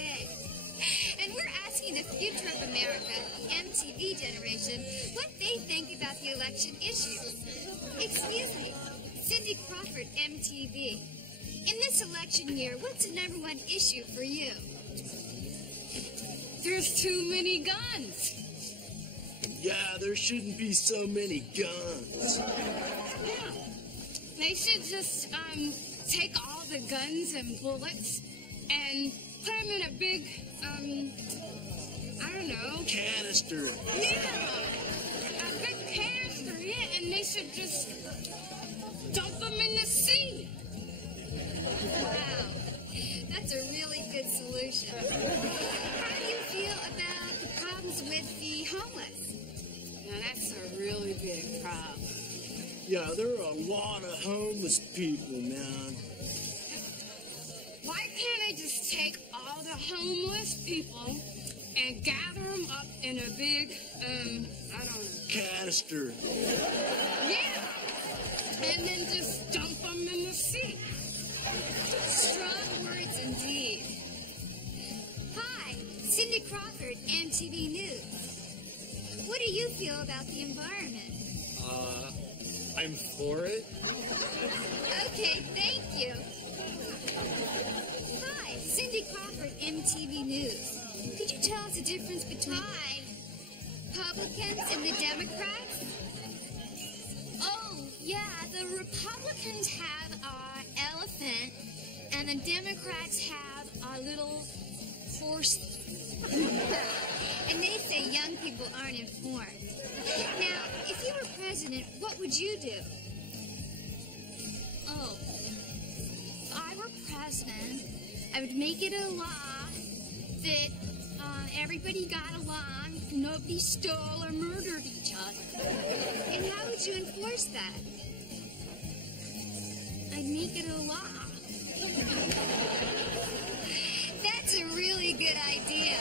Bay. And we're asking the future of America, the MTV generation, what they think about the election issues. Excuse me, Cindy Crawford, MTV. In this election year, what's the #1 issue for you? There's too many guns. Yeah, there shouldn't be so many guns. Yeah. They should just, take all the guns and bullets and put them in a big, I don't know. Canister. Yeah. A big canister, yeah, and they should just dump them in the sea. Wow, that's a really good solution. How do you feel about the problems with the homeless? Now, that's a really big problem. Yeah, there are a lot of homeless people, man. Why can't I just take all the homeless people and gather them up in a big, I don't know. Canister. Yeah. And then just dump them in the sea. Strong words indeed. Hi, Cindy Crawford, MTV News. What do you feel about the environment? I'm for it. Okay, thank you. Hi, Cindy Crawford, MTV News. Could you tell us the difference between Republicans and the Democrats? Oh, yeah, the Republicans have our elephant, and the Democrats have our little horse. And they say young people aren't informed. Now, if you were president, what would you do? Oh, if I were president, I would make it a law that everybody got along, nobody stole or murdered each other. And how would you enforce that? I'd make it a law. That's a really good idea.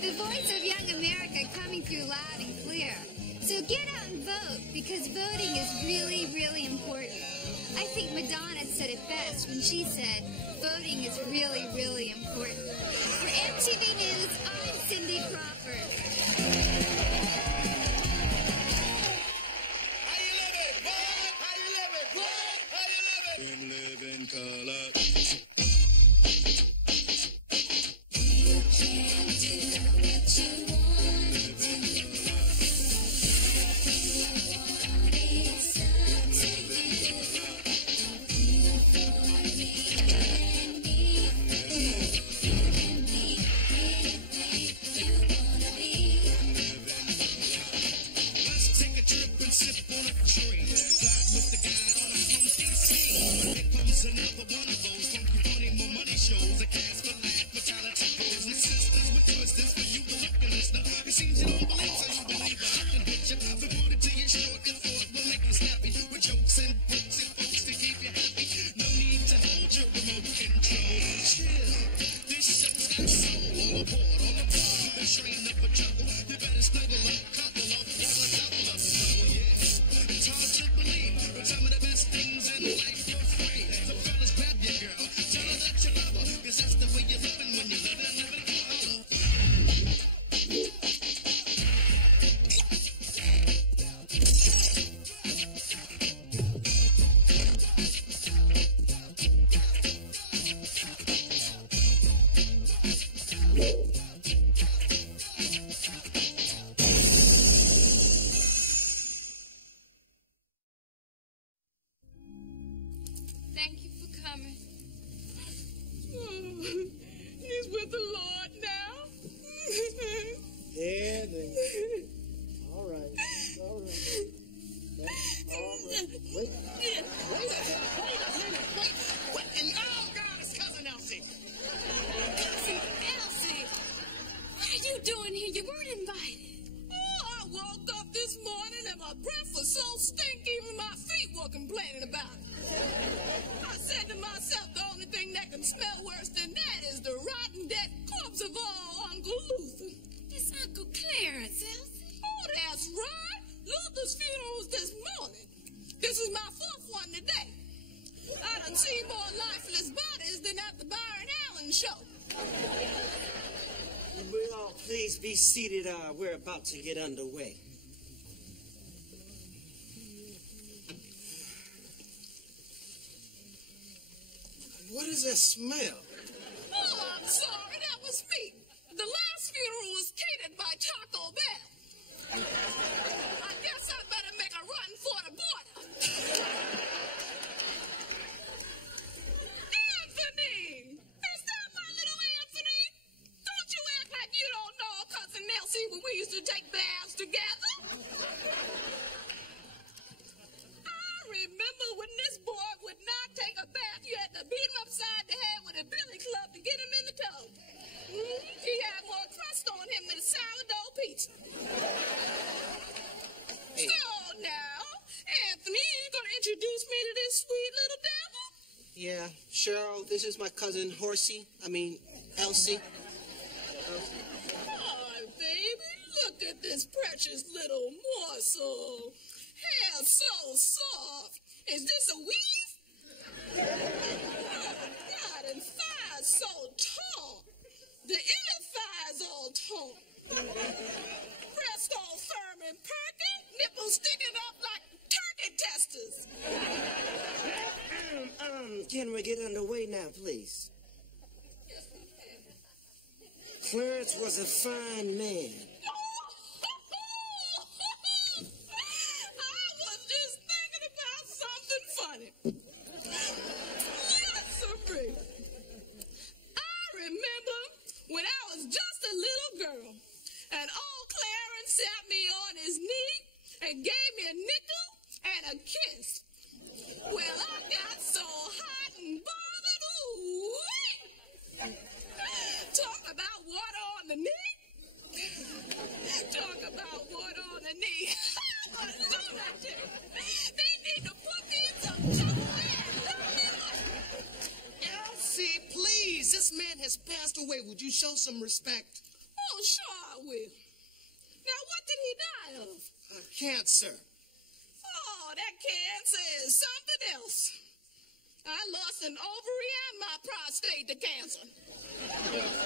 The voice of young America coming through loud and clear. So get out and vote, because voting is really, really important. I think Madonna said it best when she said, voting is really, really important. For MTV News, I'm Cindy Crawford. How you living, boy? How you living, boy? How you living? Live in color. You can do what you want. Thank you for coming. Oh, he's with the Lord now. Yeah, then. All right. All right. Wait a minute. What in oh God, it's Cousin Elsie. Cousin Elsie, what are you doing here? You weren't invited. Oh, I woke up this morning and my breath was so stinky, even my feet were complaining about it. I said to myself, the only thing that can smell worse than that is the rotten dead corpse of old Uncle Luther. It's Uncle Clarence, Elsie. Oh, that's right. Luther's funeral was this morning. This is my 4th one today. I done seen more lifeless bodies dancing at the Byron Allen show. Will all please be seated? We're about to get underway. What is that smell? Oh, I'm sorry, that was me. The last funeral was catered by Taco Bell. I guess I better make a run for the border. Anthony! Is that my little Anthony? Don't you act like you don't know Cousin Nelsie when we used to take baths together. I remember when this boy would not take a bath, you had to beat him upside the head with a billy club to get him in the tub. He had more crust on him than a sourdough pizza. Hey. So now, Anthony, you gonna introduce me to this sweet little devil? Yeah, Cheryl, this is my cousin Elsie. Oh, baby, look at this precious little morsel. Hair so soft. Is this a weave? Oh, God, and thighs so tall. The inner thighs all taut. Breast all firm and perky. Nipples sticking up like turkey testers. Can we get underway now, please? Clarence was a fine man. I was just thinking about something funny. Yes, sirree. I remember when I was just a little girl, and old Clarence sat me on his knee and gave me a nickel and a kiss. Well, I got so hot and bothered, ooh. Talk about water on the knee. Talk about water on the knee. I'm a lunatic. They need to put me in some chocolate. Elsie, please. This man has passed away. Would you show some respect? Oh, sure I will. Now, what did he die of? Cancer. Oh, that cancer is something else. I lost an ovary and my prostate to cancer.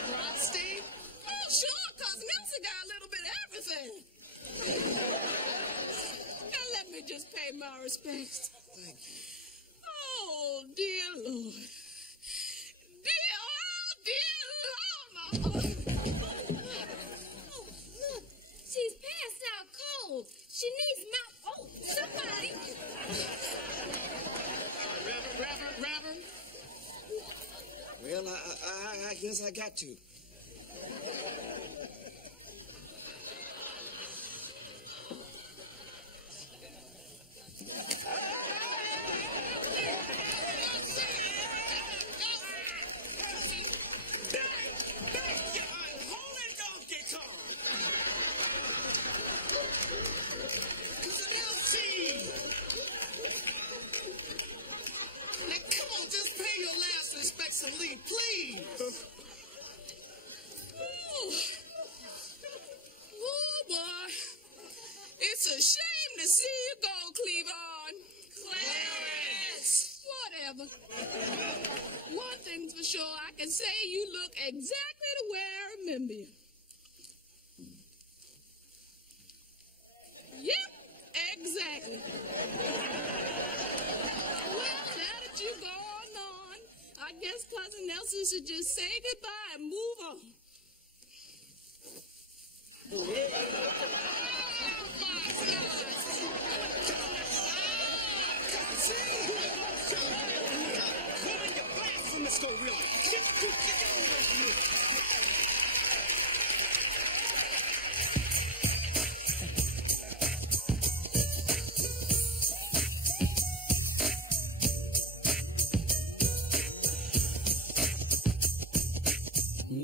Prostate? Oh, sure, Cousin Elsie got a little bit of everything. Now, let me just pay my respects. Thank you. Oh, dear Lord. Dear Lord, my heart. Oh, look, she's passed out cold. She needs mouth. Oh, somebody. Reverend? Well, I guess I got to. And leave, please. Oh, boy. It's a shame to see you go, Cleavon. Clarence! Whatever. One thing's for sure, I can say you look exactly the way I remember you. Yep, exactly. Well, now that you go on, I guess Cousin Nelsie should just say goodbye and move on. Oh, my Woman, you're blasphemous, go real. Get away from me.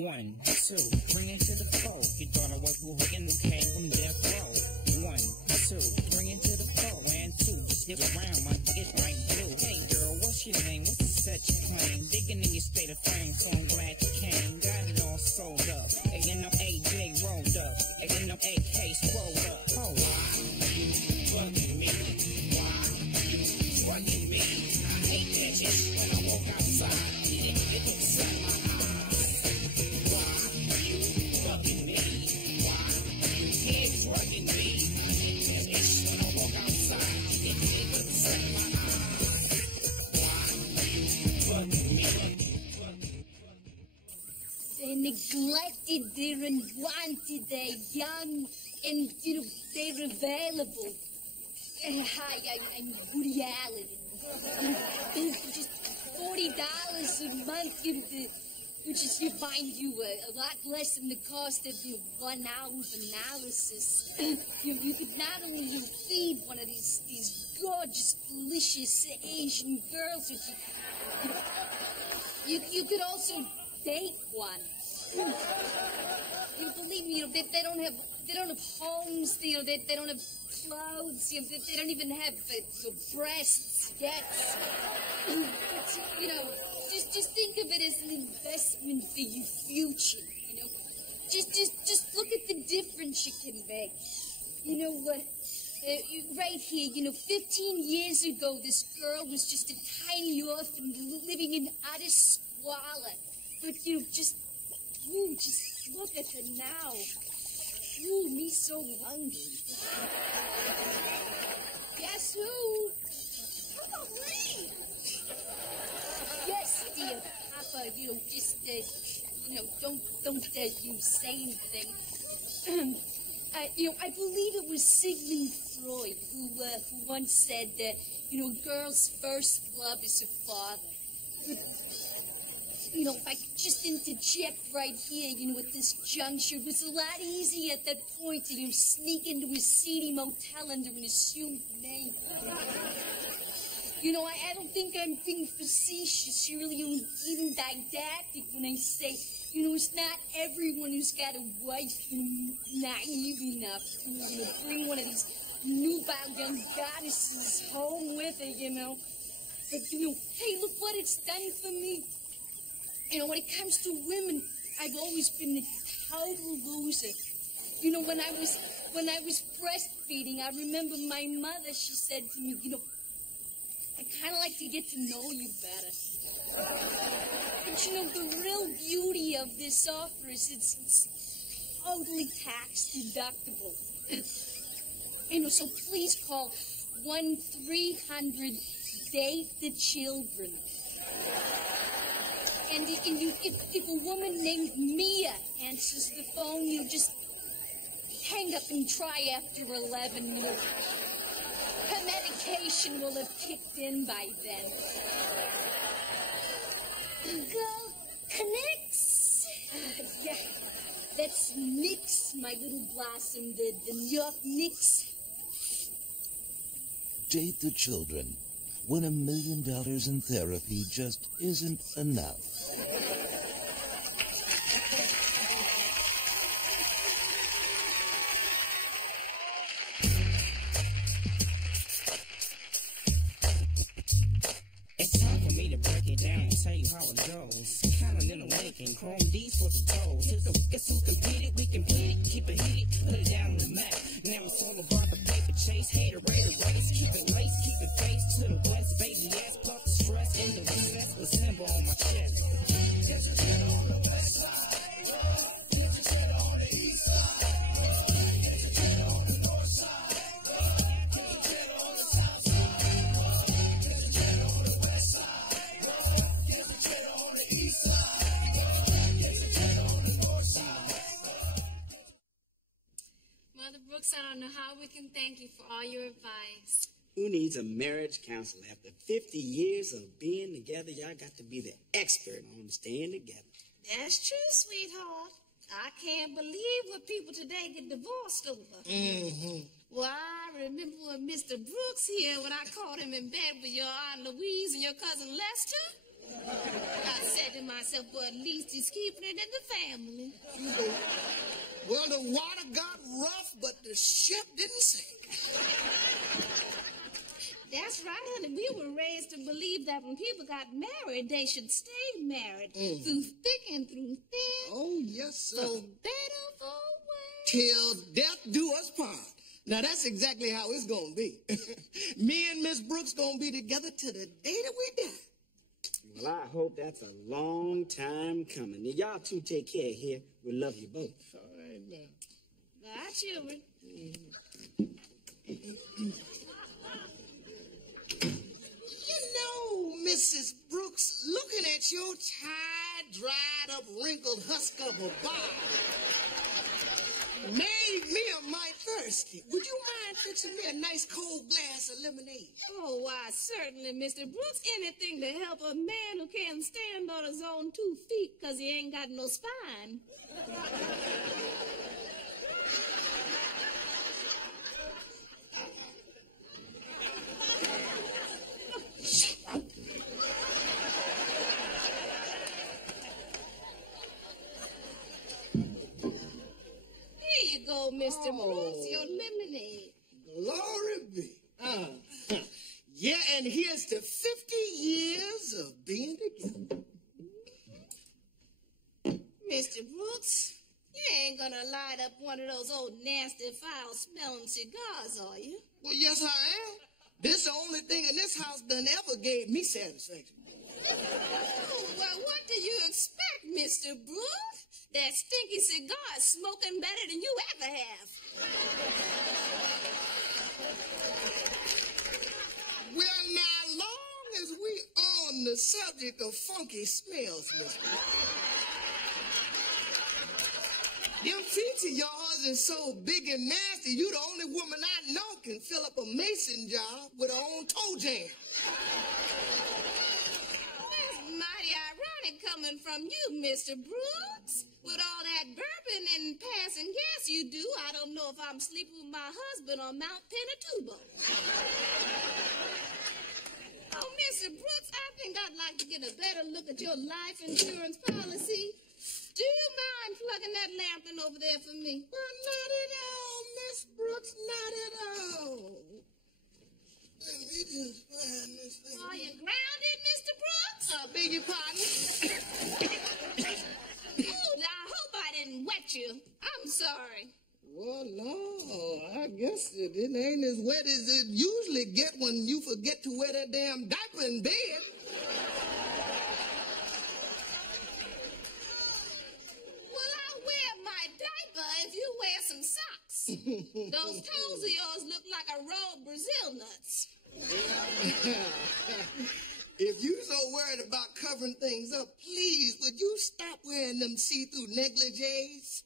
One, two, bring it to the floor. You thought I was Hooligan who came from death row. 1, 2, bring it to the floor. And 2, stick around, my dick like blue. Hey girl, what's your name? What's the set you claim? Digging in your state of fame, so I'm glad you came. Got it all sold up. Ain't no AJ rolled up. Ain't no AK scrolled up. Oh, fucking me. Why? Fucking me. I hate that shit when I walk outside. they're neglected, they're unwanted, they're young, and, you know, they're available. Hi, I'm Woody Allen. And just $40 a month, you know, which is you find you a lot less than the cost of your 1 hour of analysis. You could not only feed one of these gorgeous, delicious Asian girls, you could also date one. You believe me, you know, they don't have homes, you know, they don't have clothes, you know, they don't even have breasts yet. But, you know, just think of it as an investment for your future, you know. Just look at the difference you can make. You know, right here, you know, 15 years ago, this girl was just a tiny orphan living in utter squalor. But, you know, just look at her now. Ooh, me so hungry. Guess who? Probably. Yes, dear Papa, you know, just, you know, don't you say anything. You know, I believe it was Sigmund Freud who once said that, you know, a girl's first love is her father. You know, if I could just interject right here, you know, at this juncture, it was a lot easier at that point to, you know, sneak into a seedy motel under an assumed name. You know, I don't think I'm being facetious, really, even didactic when I say, you know, it's not everyone who's got a wife, you know, naive enough to, you know, bring one of these nubile young goddesses home with her, you know. But, you know, hey, look what it's done for me. You know, when it comes to women, I've always been a total loser. You know, when I was breastfeeding, I remember my mother, she said to me, you know, I'd kind of like to get to know you better. But, you know, the real beauty of this offer is it's totally tax deductible. You know, so please call 1-300-DATE-THE-CHILDREN. And if a woman named Mia answers the phone, you just hang up and try after 11. You know, her medication will have kicked in by then. Girl connects. Yeah, that's Nix, my little blossom, the New York Knicks. Date the children. When $1 million in therapy just isn't enough. It's time for me to break it down and tell you how it goes. Continental making, chrome D's for the toes. Guess who competed? We compete it, keep it heated, put it down on the map. Now it's all about the paper chase, hater, rater, race. Keep it lace, keep it face to the west, baby ass, pluck the stress in the recess, the symbol on my chest. It's a kid on the west side, it's a kid on the east side, it's a kid on the north side, it's a kid on the south side, it's a kid on the west side, it's a kid on the east side, it's a kid on the north side. Mother Brooks, I don't know how we can thank you for all your advice. Who needs a marriage counselor? After 50 years of being together, y'all got to be the expert on staying together. That's true, sweetheart. I can't believe what people today get divorced over. Mm-hmm. Well, I remember when Mr. Brooks here, when I caught him in bed with your Aunt Louise and your cousin Lester. I said to myself, well, at least he's keeping it in the family. Well, the water got rough, but the ship didn't sink. That's right, honey. We were raised to believe that when people got married, they should stay married through thick and through thin. Oh, yes, sir. For better, for worse. Till death do us part. Now, that's exactly how it's going to be. Me and Miss Brooks going to be together till the day that we die. Well, I hope that's a long time coming. Now, y'all two take care here. We love you both. All right, now. Bye, children. You know, Mrs. Brooks, looking at your tired, dried up, wrinkled husk of a bar made me a mite thirsty. Would you mind fixing me a nice cold glass of lemonade? Oh, why, certainly, Mr. Brooks. Anything to help a man who can't stand on his own 2 feet because he ain't got no spine. Here you go, Mr. Brooks, your lemonade. Glory be. Yeah, and here's to 50 years of being together. Mr. Brooks, you ain't gonna light up one of those old nasty, foul-smelling cigars, are you? Well, yes, I am. This is the only thing in this house that ever gave me satisfaction. Oh, well, what do you expect, Mr. Brooks? That stinky cigar is smoking better than you ever have. Well, now, long as we on the subject of funky smells, Miss Brooks, them feet of yours is so big and nasty, you the only woman I know can fill up a mason job with her own toe jam. That's mighty ironic coming from you, Mr. Brooks. With all that bourbon and passing gas you do, I don't know if I'm sleeping with my husband on Mount Pinatubo. Oh, Mr. Brooks, I think I'd like to get a better look at your life insurance policy. Do you mind plugging that lamp in over there for me? Well, not at all, Miss Brooks, not at all. Let me just find this thing. Are you grounded, Mr. Brooks? Beg your pardon? Oh, I hope I didn't wet you. I'm sorry. Well, no, I guess it ain't as wet as it usually get when you forget to wear that damn diaper in bed. Well, I'll wear my diaper if you wear some socks. Those toes of yours look like a row of Brazil nuts. If you so worried about covering things up, please, would you stop wearing them see-through negligees?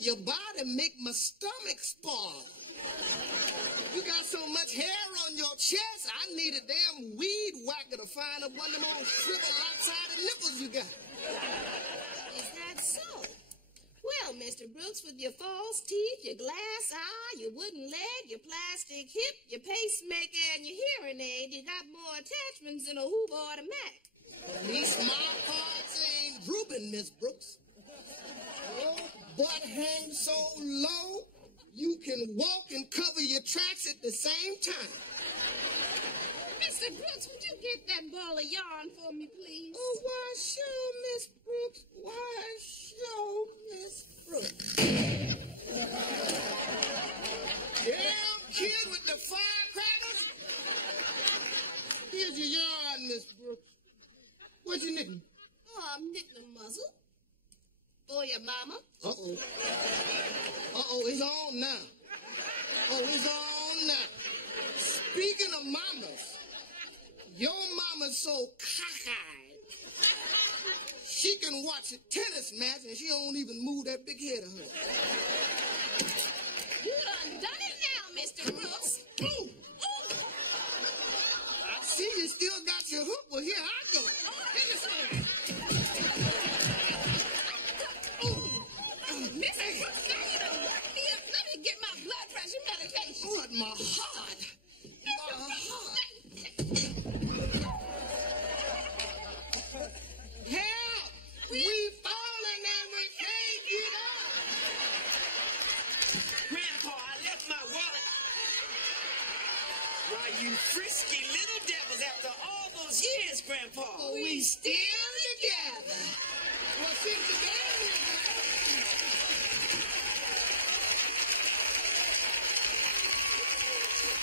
Your body make my stomach spoil. You got so much hair on your chest, I need a damn weed whacker to find up one of them old shriveled lopsided nipples you got. Is that so? Well, Mr. Brooks, with your false teeth, your glass eye, your wooden leg, your plastic hip, your pacemaker, and your hearing aid, you got more attachments than a Hoover automatic. At least my parts ain't drooping, Miss Brooks. Your butt hangs so low, you can walk and cover your tracks at the same time. Mr. Brooks, would you get that ball of yarn for me, please? Oh, why, sure, Miss Brooks. Why, sure, Miss Brooks. Damn kid with the firecrackers. Here's your yarn, Miss Brooks. What you knitting? Oh, I'm knitting a muzzle. For your mama. Uh-oh. Uh-oh, it's on now. Oh, it's on now. Speaking of mamas, your mama's so cockeyed. She can watch a tennis match and she don't even move that big head of hers. You done it now, Mr. Brooks. Ooh. Ooh. I see you still got your hook. Well, here I go. Hit this thing. Mr. Brooks, now you done worked me up. Let me get my blood pressure medication. Oh, at my heart. My heart. Help! We falling and we can't get up. Grandpa, I left my wallet. Why, you frisky little devils, after all those years, Grandpa. Oh, we still together. Well, since together,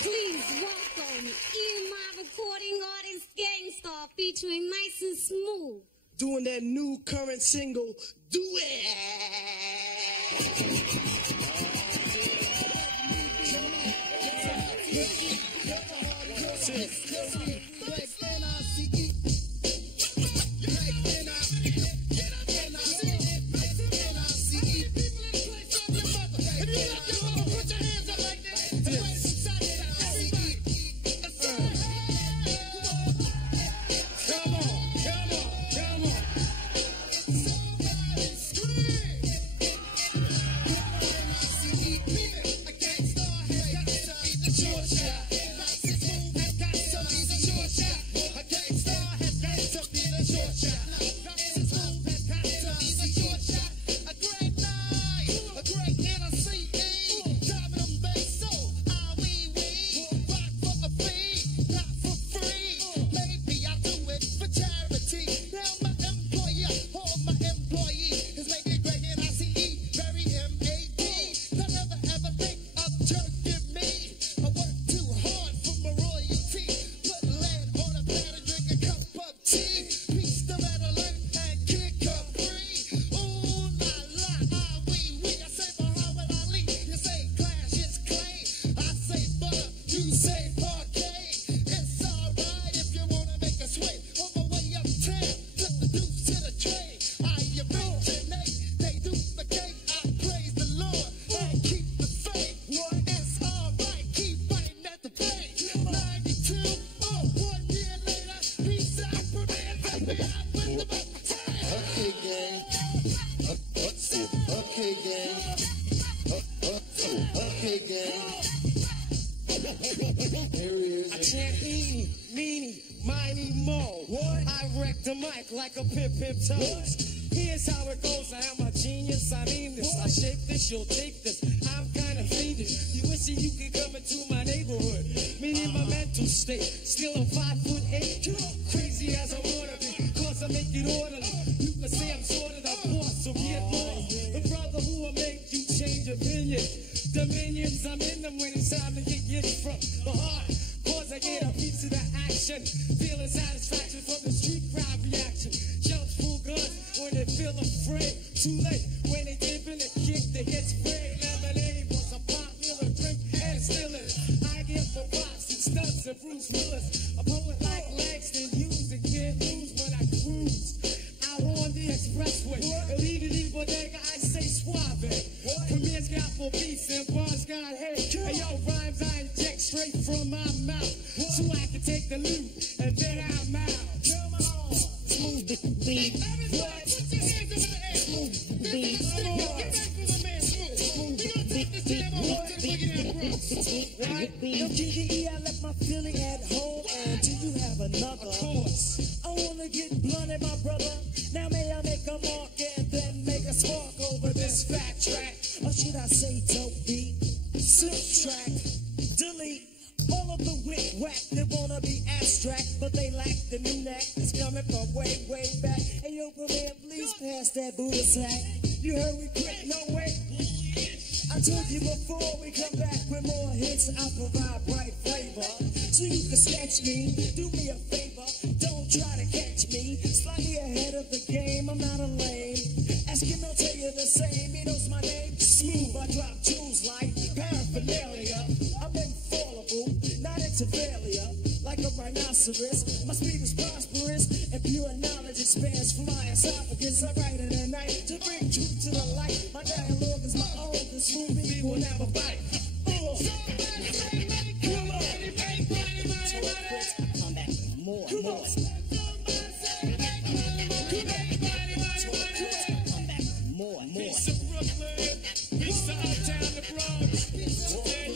Please welcome EMI recording artist Gangstar featuring Nice and Smooth. Doing that new current single, Do It. like a pimp toes. Here's how it goes. I am a genius. I mean this. I shape this. You'll take this. I'm kind of fiendish. You wish you could come into my neighborhood. Meaning my mental state. Still a 5'8". Crazy as I wanna be. Cause I make it orderly. You can say I'm sort of the boss. So get lost. The brother who will make you change opinion. Dominions, I'm in them when it's time to get giddy from the heart. Cause I get a piece of the action. Feeling satisfaction from the street crowd reaction. Jumps full guns when they feel afraid. Too late when they dip in the kick, they get sprayed. Lemonade was a popular drink and it's still is. I get for props and stunts and Bruce Willis. A poet like Langston Hughes and can't lose when I cruise out on the expressway. Illegally bodega, I say suave. Premier's got more beats and bars got hate. Hey yo, rhymes I inject straight from my mouth, so I can take the loot and then I'm out. Come on, Smooth the beat. what? Smooth the beat. Yo, GDE, I left my Philly at home, and do you have another? Of course. I wanna get blunted, my brother. Now may I make a mark and then make a spark over this fat track? Or should I say dope beat? Subtract, delete all of the wick-whack. They wanna be abstract, but they lack the new knack that's coming from way, way back. Hey, yo, Premier, please pass that Buddha sack. You heard we quick, no way. I told you before, we come back with more hits. I provide bright flavor, so you can sketch me. Do me a favor, don't try to catch me. Slightly ahead of the game, I'm not a lame. Ask him, I'll tell you the same. He knows my name. Smooth, I drop jewels like paraphernalia. I'm infallible, not into failure. Like a rhinoceros, my speed is prosperous, and pure knowledge expands from my esophagus. I write it at night to bring truth to the light. My dialogue is my own, the smooth beat will never bite. Come on, Come back with more. come on. Come back with more. Piece of Brooklyn, piece of uptown the Bronx.